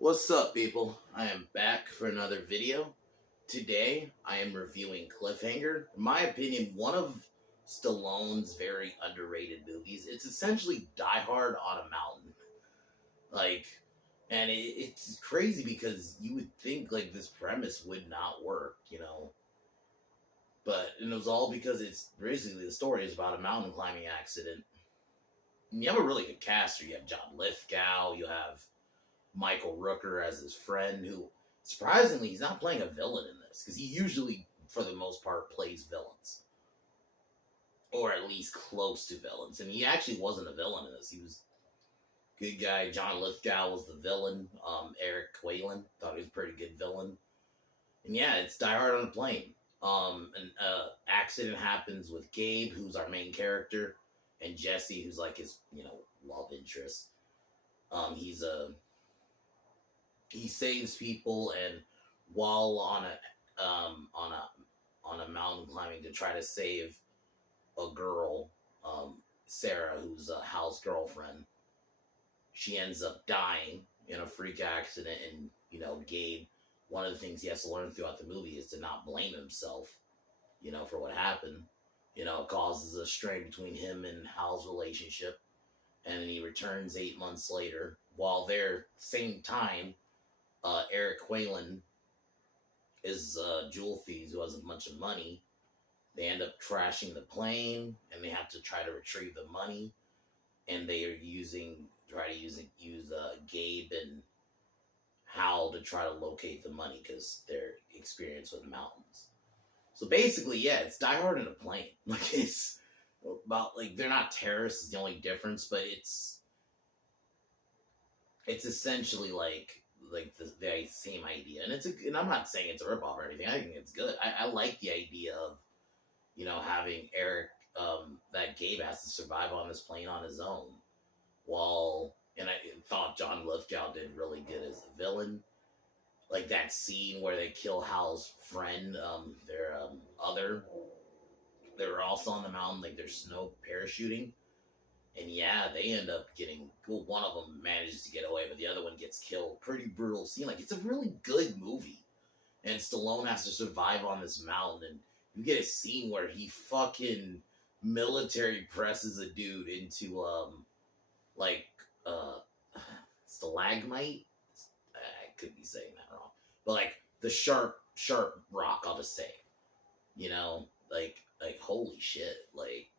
What's up, people? I am back for another video. Today, I am reviewing Cliffhanger. In my opinion, one of Stallone's very underrated movies. It's essentially Die Hard on a mountain. Like, and it's crazy because you would think, like, this premise would not work, But, and it was all because it's basically the story is about a mountain climbing accident. And you have a really good cast here. You have John Lithgow, you have Michael Rooker as his friend, who surprisingly he's not playing a villain in this because he usually, for the most part, plays villains, or at least close to villains. And he actually wasn't a villain in this. He was a good guy. John Lithgow was the villain. Eric Quaylen thought he was a pretty good villain. And yeah, it's Die Hard on a plane. An accident happens with Gabe, who's our main character, and Jesse, who's like his love interest. He saves people, and while on a mountain climbing to try to save a girl, Sarah, who's Hal's girlfriend, she ends up dying in a freak accident. And Gabe, one of the things he has to learn throughout the movie is to not blame himself, for what happened. It causes a strain between him and Hal's relationship, and then he returns 8 months later. While there, same time, Eric Quaylen is jewel thieves who has a bunch of money. They end up trashing the plane, and they have to try to retrieve the money. And they are use Gabe and Hal to try to locate the money because they're experienced with mountains. So basically, yeah, it's Die Hard in a plane. Like, it's about, like, they're not terrorists is the only difference, but it's essentially like the very same idea. And I'm not saying it's a ripoff or anything. I think it's good. I like the idea of, having Eric, that Gabe has to survive on this plane on his own. And I thought John Lithgow did really good as a villain. Like that scene where they kill Hal's friend, they're also on the mountain, like they're snow parachuting. And yeah, they end up getting, one of them manages to get away, but the other one gets killed. Pretty brutal scene. Like, it's a really good movie. And Stallone has to survive on this mountain, and you get a scene where he fucking military presses a dude into, stalagmite? I could be saying that wrong. But, like, the sharp rock, I'll just say. Like, holy shit. Like,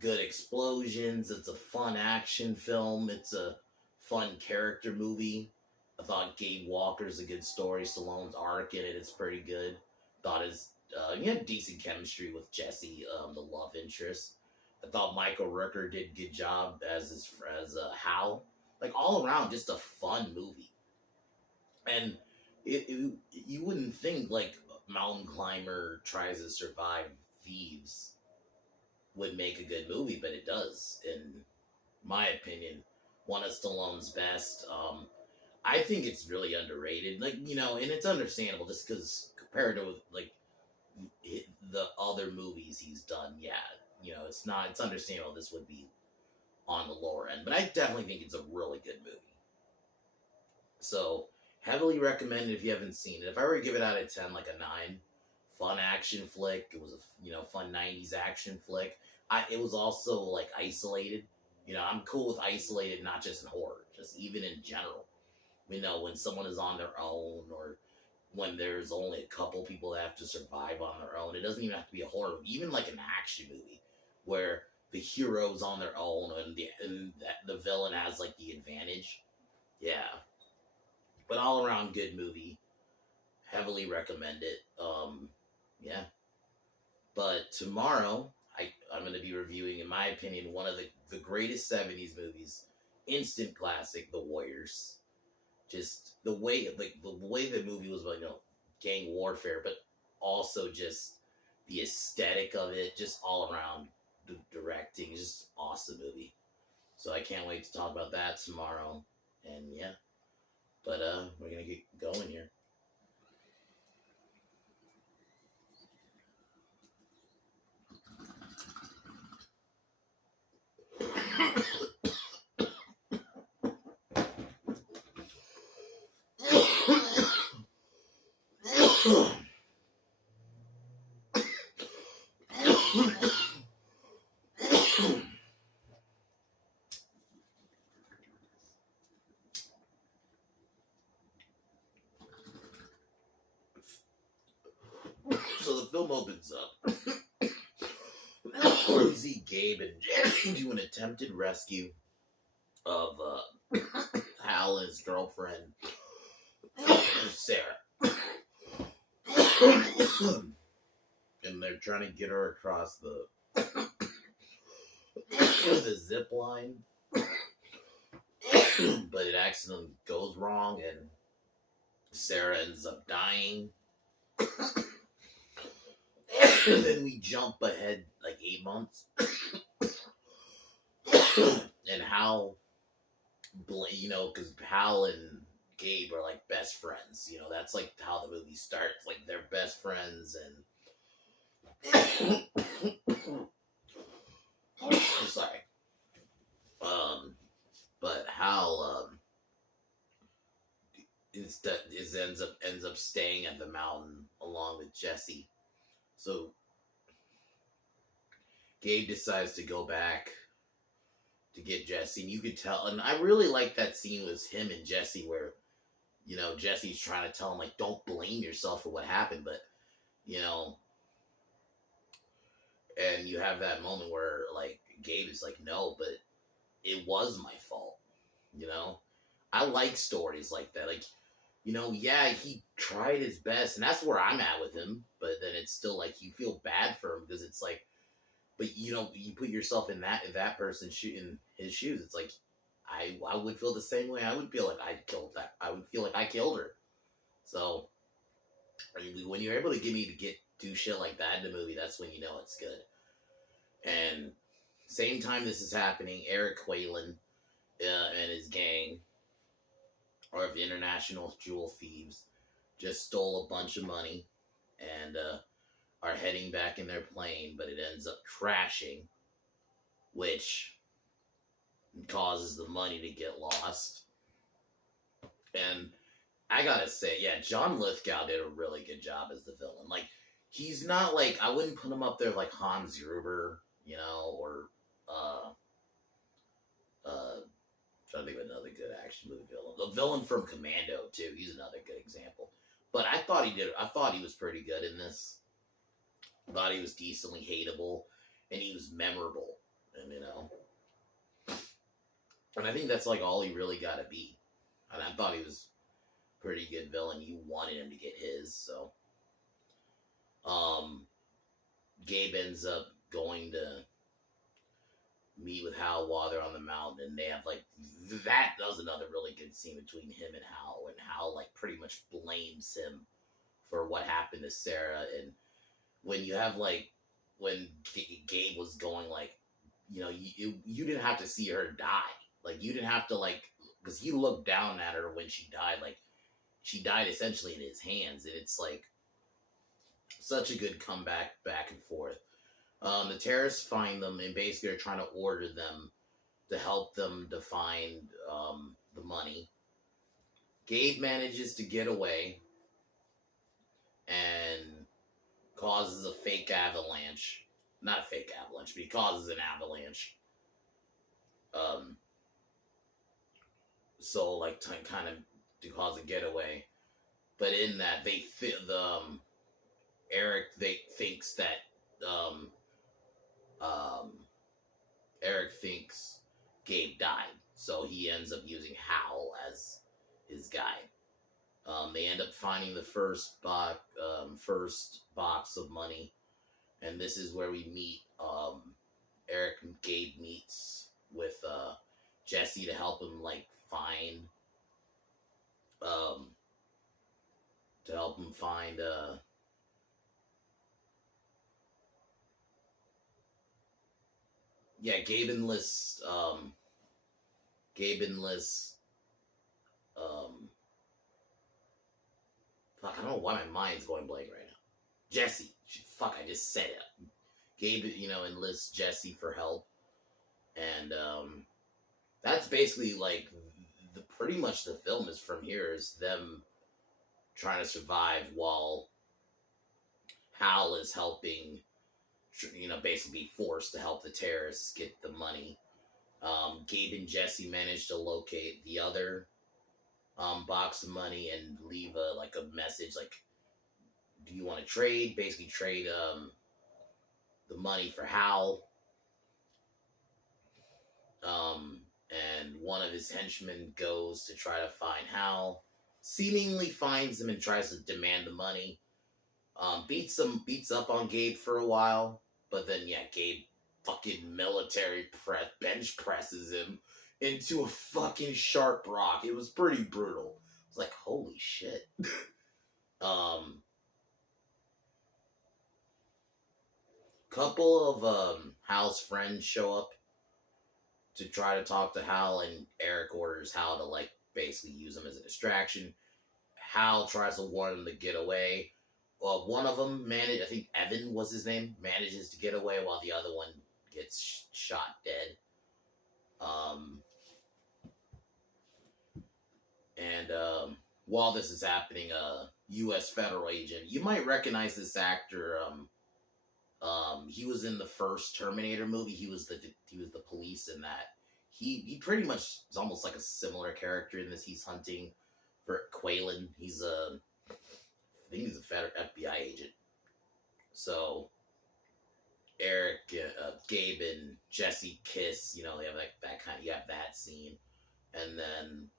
good explosions. It's a fun action film. It's a fun character movie. I thought Gabe Walker's a good story. Stallone's arc in it is pretty good. Thought he had decent chemistry with Jesse, the love interest. I thought Michael Rooker did a good job as Hal. Like, all around, just a fun movie. And you wouldn't think, like, mountain climber tries to survive thieves would make a good movie, but it does. In my opinion, one of Stallone's best. I think it's really underrated. Like, and it's understandable just because compared to, like, the other movies he's done, yeah, it's understandable this would be on the lower end, but I definitely think it's a really good movie. So, heavily recommended if you haven't seen it. If I were to give it out of 10, like a 9, fun action flick. It was a, fun 90s action flick. It was also, like, isolated. I'm cool with isolated, not just in horror, just even in general. When someone is on their own, or when there's only a couple people that have to survive on their own. It doesn't even have to be a horror movie. Even like an action movie where the hero's on their own and the villain has, like, the advantage. Yeah. But all around good movie. Heavily recommend it. Yeah. But tomorrow, I'm going to be reviewing, in my opinion, one of the greatest 70s movies. Instant classic, The Warriors. Just the way the movie was about, gang warfare, but also just the aesthetic of it, just all around the directing, just awesome movie. So I can't wait to talk about that tomorrow. And yeah. But we're going to get going here. So the film opens up. We see Gabe and Jerry do an attempted rescue of Hal and his girlfriend, Sarah. And they're trying to get her across the zip line. But it accidentally goes wrong and Sarah ends up dying. And then we jump ahead like 8 months. And Hal, because Hal and Gabe are like best friends. That's like how the movie starts. Like they're best friends and sorry. But Hal ends up staying at the mountain along with Jesse. So Gabe decides to go back to get Jesse, and you could tell. And I really like that scene with him and Jesse, where Jesse's trying to tell him like, don't blame yourself for what happened, but and you have that moment where like Gabe is like, no, but it was my fault. I like stories like that. Like, yeah, he tried his best, and that's where I'm at with him. But then it's still like you feel bad for him because it's like, but you put yourself in that person's in his shoes. It's like I would feel the same way. I would feel like I killed that. I would feel like I killed her. So when you're able to do shit like that in the movie, that's when you know it's good. And same time this is happening, Eric Whalen and his gang of international jewel thieves just stole a bunch of money and are heading back in their plane, but it ends up crashing, which causes the money to get lost. And I gotta say, yeah, John Lithgow did a really good job as the villain. Like, he's not like, I wouldn't put him up there like Hans Gruber, or trying to think of another good action movie villain. The villain from Commando too. He's another good example. But I thought he was pretty good in this. I thought he was decently hateable, and he was memorable, and and I think that's like all he really got to be. And I thought he was a pretty good villain. You wanted him to get his, so. Gabe ends up going to meet with Hal while they're on the mountain, and they have like that was another really good scene between him and Hal like pretty much blames him for what happened to Sarah. And when you have like when Gabe was going like, you didn't have to see her die, like you didn't have to like, because he looked down at her when she died, like she died essentially in his hands, and it's like such a good comeback back and forth. The terrorists find them and basically are trying to order them to help them to find the money. Gabe manages to get away and causes a fake avalanche. Not a fake avalanche, but he causes an avalanche. So like kind of to cause a getaway. But in that Eric thinks that Eric thinks Gabe died, so he ends up using Hal as his guide. They end up finding the first box of money, and this is where we meet. Eric and Gabe meets with Jesse to help him find Gabe enlists fuck, I don't know why my mind's going blank right now. Jesse. Fuck, I just said it. Gabe, enlists Jesse for help. And that's basically pretty much the film is from here is them trying to survive while Hal is helping, basically forced to help the terrorists get the money. Gabe and Jesse managed to locate the other box of money and leave a message like, "Do you want to trade?" Basically, trade the money for Hal. And one of his henchmen goes to try to find Hal, seemingly finds him and tries to demand the money. Beats up on Gabe for a while, but then Gabe fucking bench presses him into a fucking sharp rock. It was pretty brutal. It's like, holy shit. Couple of Hal's friends show up to try to talk to Hal, and Eric orders Hal to basically use him as a distraction. Hal tries to warn him to get away. Well, one of them I think Evan was his name, manages to get away while the other one gets shot dead. While this is happening, a U.S. federal agent, you might recognize this actor. He was in the first Terminator movie. He was the police in that. He pretty much is almost like a similar character in this. He's hunting for Quaylen. I think he's a federal FBI agent. So Eric, Gabe, and Jesse kiss. They have that kind. You have that scene, and then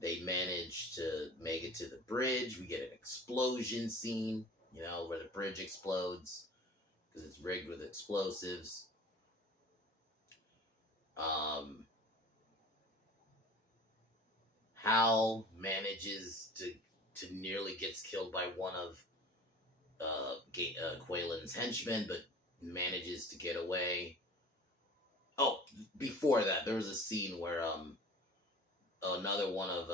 they manage to make it to the bridge. We get an explosion scene. Where the bridge explodes because it's rigged with explosives. Hal manages to nearly gets killed by one of Quaylen's henchmen, but manages to get away. Oh, before that, there was a scene where another one of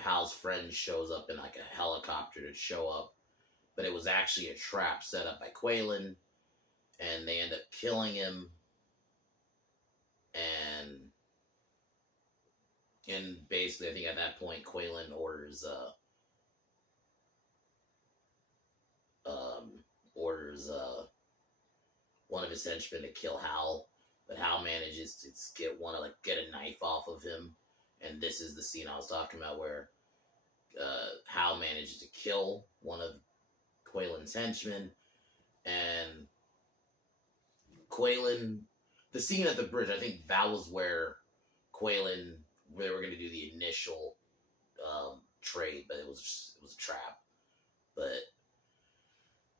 Hal's friends shows up in a helicopter to show up, but it was actually a trap set up by Quaylen, and they end up killing him. And basically, I think at that point, Quaylen orders one of his henchmen to kill Hal, but Hal manages to get a knife off of him. And this is the scene I was talking about where Hal manages to kill one of Quaylen's henchmen. And Quaylen, the scene at the bridge, I think that was where Quaylen, they were going to do the initial trade, but it was a trap. But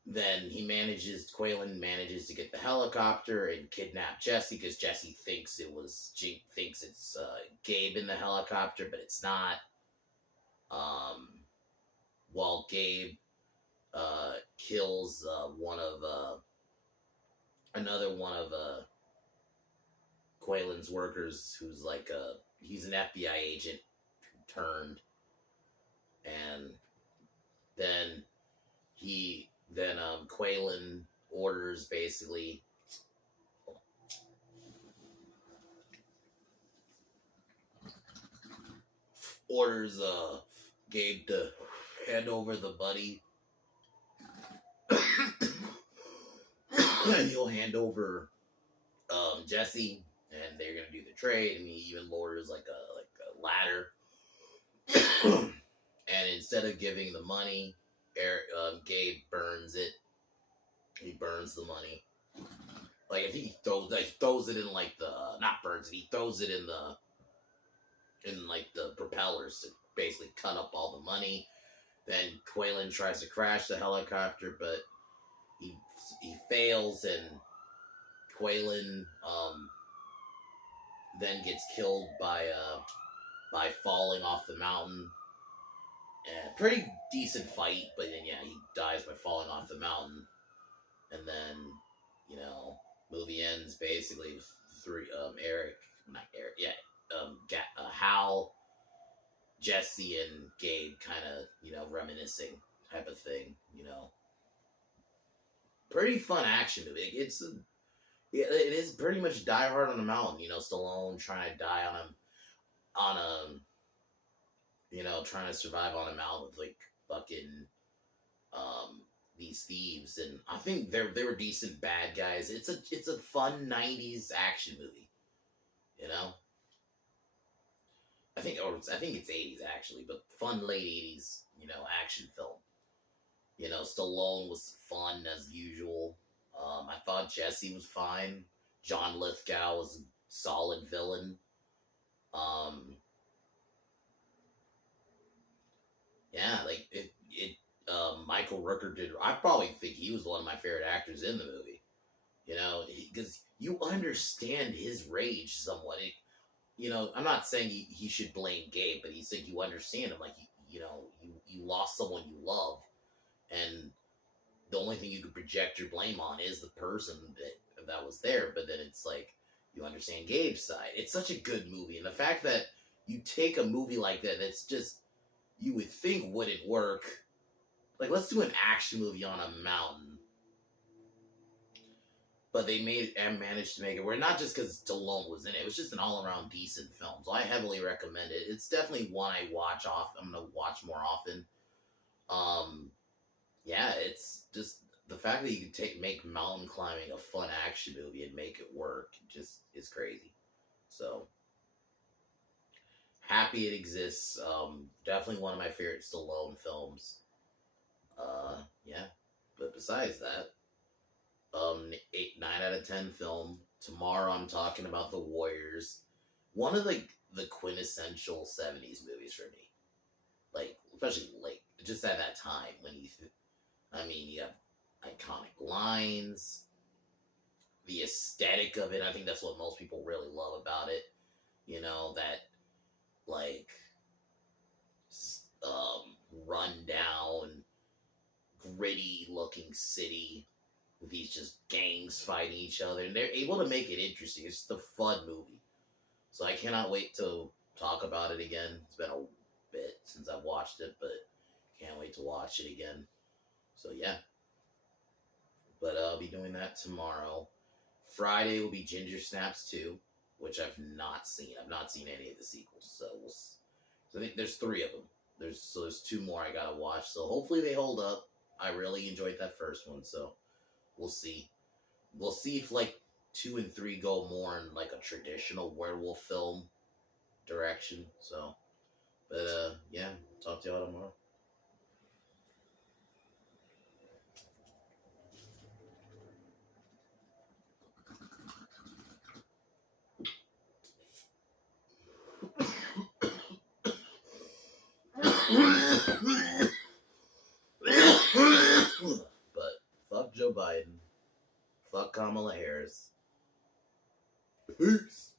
then Quaylen manages to get the helicopter and kidnap Jesse, because Jesse thinks it's Gabe in the helicopter, but it's not. While Gabe kills another one of Quaylen's workers, who's he's an FBI agent who turned, and then Quaylen orders Gabe to hand over the buddy, and he'll hand over Jesse, and they're gonna do the trade. And he even orders a ladder, and instead of giving the money, Gabe burns it. He burns the money. I think he throws it in not burns it. He throws it in the propellers to basically cut up all the money. Then Quaylen tries to crash the helicopter, but he fails, and Quaylen then gets killed by falling off the mountain. And pretty decent fight, but then he dies by falling off the mountain. And then movie ends basically with Hal, Jesse, and Gabe kind of reminiscing type of thing. Pretty fun action movie. It is pretty much Die Hard on a mountain. Stallone trying to die on trying to survive on a mountain with like fucking um these thieves, and I think they were decent bad guys. It's a fun '90s action movie, you know. I think it's '80s actually, but fun late '80s, action film. Stallone was fun as usual. I thought Jesse was fine. John Lithgow was a solid villain. Um, yeah, like Michael Rooker did. I probably think he was one of my favorite actors in the movie. Because you understand his rage somewhat. I'm not saying he should blame Gabe, but he said you understand him. Like you lost someone you love, and the only thing you could project your blame on is the person that was there. But then it's like you understand Gabe's side. It's such a good movie, and the fact that you take a movie like that's just you would think wouldn't work. Like, let's do an action movie on a mountain, but they made and managed to make it where not just because Stallone was in it, it was just an all around decent film. So I heavily recommend it. It's definitely one I watch off. I'm gonna watch more often. Yeah, it's just the fact that you can make mountain climbing a fun action movie and make it work just is crazy. So happy it exists. Definitely one of my favorite Stallone films. Yeah. But besides that, 9 out of 10 film. Tomorrow I'm talking about The Warriors. One of the quintessential '70s movies for me. Like, especially like just at that time when you have iconic lines, the aesthetic of it. I think that's what most people really love about it. That like run down, gritty looking city with these just gangs fighting each other, and they're able to make it interesting. It's just a fun movie, so I cannot wait to talk about it again. It's been a bit since I've watched it, but can't wait to watch it again. So yeah, but I'll be doing that tomorrow. Friday will be Ginger Snaps 2, which I've not seen. I've not seen any of the sequels, so I think there's 3 of them. There's 2 more I gotta watch. So hopefully they hold up. I really enjoyed that first one, so we'll see. We'll see if like 2 and 3 go more in like a traditional werewolf film direction. So, but yeah, talk to y'all tomorrow. But fuck Joe Biden. Fuck Kamala Harris. Peace.